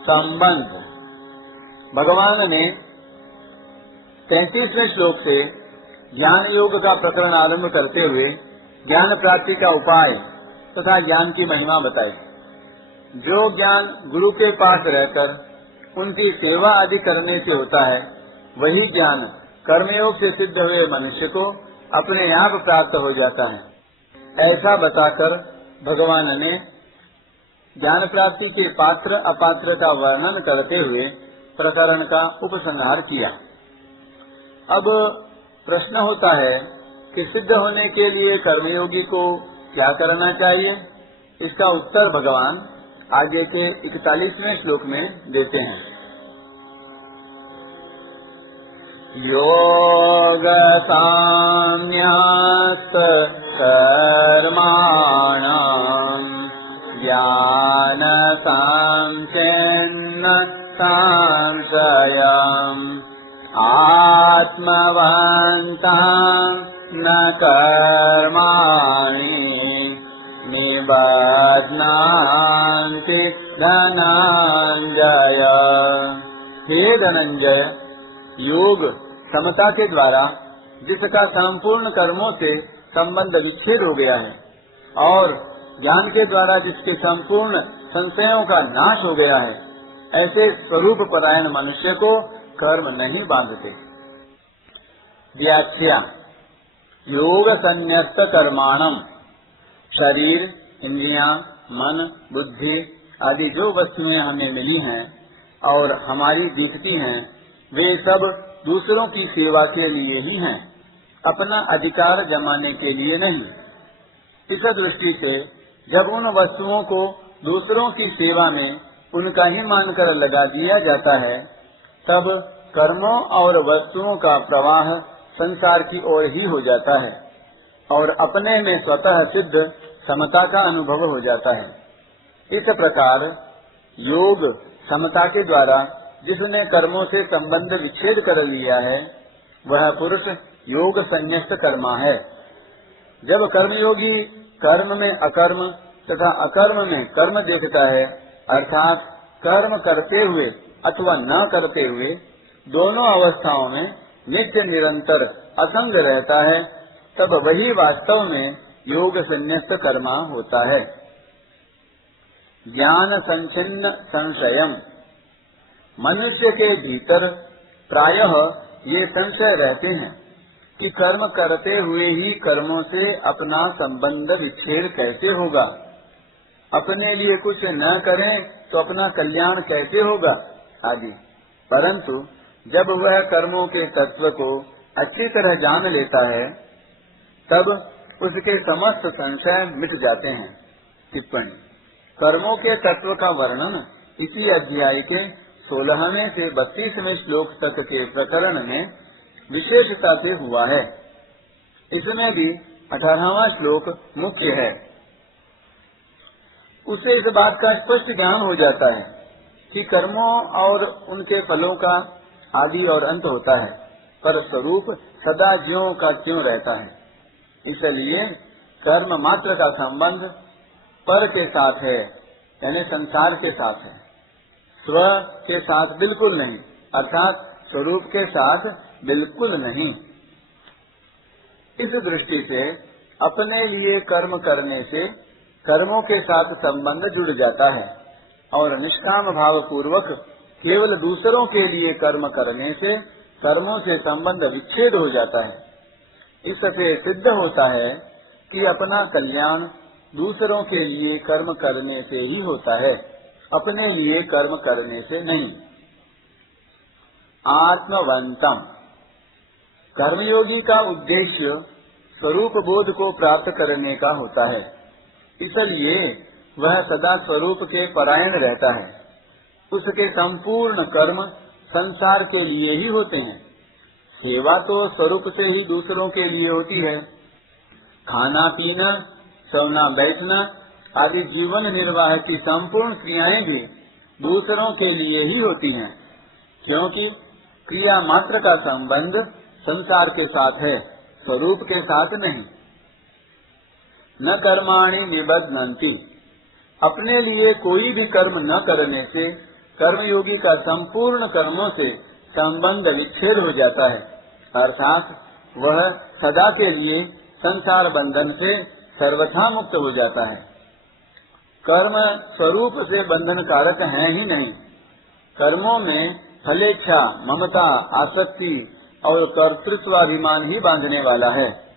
संबंध। भगवान ने 33वें श्लोक से ज्ञान योग का प्रकरण आरंभ करते हुए ज्ञान प्राप्ति का उपाय तथा ज्ञान की महिमा बताई। जो ज्ञान गुरु के पास रहकर उनकी सेवा आदि करने से होता है, वही ज्ञान कर्मयोग से सिद्ध हुए मनुष्य को अपने आप प्राप्त हो जाता है। ऐसा बताकर भगवान ने ज्ञान प्राप्ति के पात्र अपात्र का वर्णन करते हुए प्रकरण का उपसंहार किया। अब प्रश्न होता है कि सिद्ध होने के लिए कर्मयोगी को क्या करना चाहिए। इसका उत्तर भगवान आगे के 41वें श्लोक में देते हैं। योग साम्यास्त कर्माणाम् ज्ञान सांख्येन संशयम् आत्मवन्तं न कर्माणि निबध्नान्ति धनंजय। हे धनंजय, योग समता के द्वारा जिसका संपूर्ण कर्मों से संबंध विच्छेद हो गया है और ज्ञान के द्वारा जिसके संपूर्ण संशयों का नाश हो गया है, ऐसे स्वरूप परायण मनुष्य को कर्म नहीं बांधते। व्याख्या। योग संन्यस्त कर्माणम, शरीर, इंद्रियां, मन, बुद्धि आदि जो वस्तुएं हमें मिली हैं और हमारी दिखती हैं, वे सब दूसरों की सेवा के लिए ही हैं, अपना अधिकार जमाने के लिए नहीं। इस दृष्टि से जब उन वस्तुओं को दूसरों की सेवा में उनका ही मानकर लगा दिया जाता है, तब कर्मों और वस्तुओं का प्रवाह संसार की ओर ही हो जाता है और अपने में स्वतः सिद्ध समता का अनुभव हो जाता है। इस प्रकार योग समता के द्वारा जिसने कर्मों से संबंध विच्छेद कर लिया है, वह पुरुष योग संन्यस्त कर्मा है। जब कर्मयोगी कर्म में अकर्म तथा अकर्म में कर्म देखता है, अर्थात कर्म करते हुए अथवा न करते हुए दोनों अवस्थाओं में नित्य निरंतर असंग रहता है, तब वही वास्तव में योग संन्यस्त कर्मा होता है। ज्ञान संचिन्न संशयम। मनुष्य के भीतर प्रायः ये संशय रहते हैं कि कर्म करते हुए ही कर्मों से अपना संबंध विच्छेद कैसे होगा, अपने लिए कुछ न करें तो अपना कल्याण कैसे होगा आदि। परंतु जब वह कर्मों के तत्व को अच्छी तरह जान लेता है, तब उसके समस्त संशय मिट जाते हैं। टिप्पणी। कर्मों के तत्व का वर्णन इसी अध्याय के 16वें से 32वें श्लोक तक के प्रकरण में विशेषता से हुआ है। इसमें भी 18वां श्लोक मुख्य है। उससे इस बात का स्पष्ट ज्ञान हो जाता है कि कर्मों और उनके फलों का आदि और अंत होता है, पर स्वरूप सदा ज्यों का त्यों रहता है। इसलिए कर्म मात्र का संबंध पर के साथ है, यानी संसार के साथ है, स्व के साथ बिल्कुल नहीं, अर्थात स्वरूप के साथ बिल्कुल नहीं। इस दृष्टि से अपने लिए कर्म करने से कर्मों के साथ संबंध जुड़ जाता है और निष्काम भाव पूर्वक केवल दूसरों के लिए कर्म करने से कर्मों से संबंध विच्छेद हो जाता है। इससे सिद्ध होता है कि अपना कल्याण दूसरों के लिए कर्म करने से ही होता है, अपने लिए कर्म करने से नहीं। आत्मवंतम। कर्मयोगी का उद्देश्य स्वरूप बोध को प्राप्त करने का होता है, इसलिए वह सदा स्वरूप के परायण रहता है। उसके संपूर्ण कर्म संसार के लिए ही होते हैं। सेवा तो स्वरूप से ही दूसरों के लिए होती है। खाना पीना, सोना बैठना आदि जीवन निर्वाह की संपूर्ण क्रियाएं भी दूसरों के लिए ही होती हैं, क्योंकि क्रिया मात्र का संबंध संसार के साथ है, स्वरूप के साथ नहीं। न कर्माणि निबध्नन्ति। अपने लिए कोई भी कर्म न करने से कर्मयोगी का संपूर्ण कर्मों से संबंध विच्छेद हो जाता है, अर्थात वह सदा के लिए संसार बंधन से सर्वथा मुक्त हो जाता है। कर्म स्वरूप से बंधन कारक है ही नहीं। कर्मों में फलेच्छा, ममता, आसक्ति और कर्तृत्वाभिमान ही बांधने वाला है।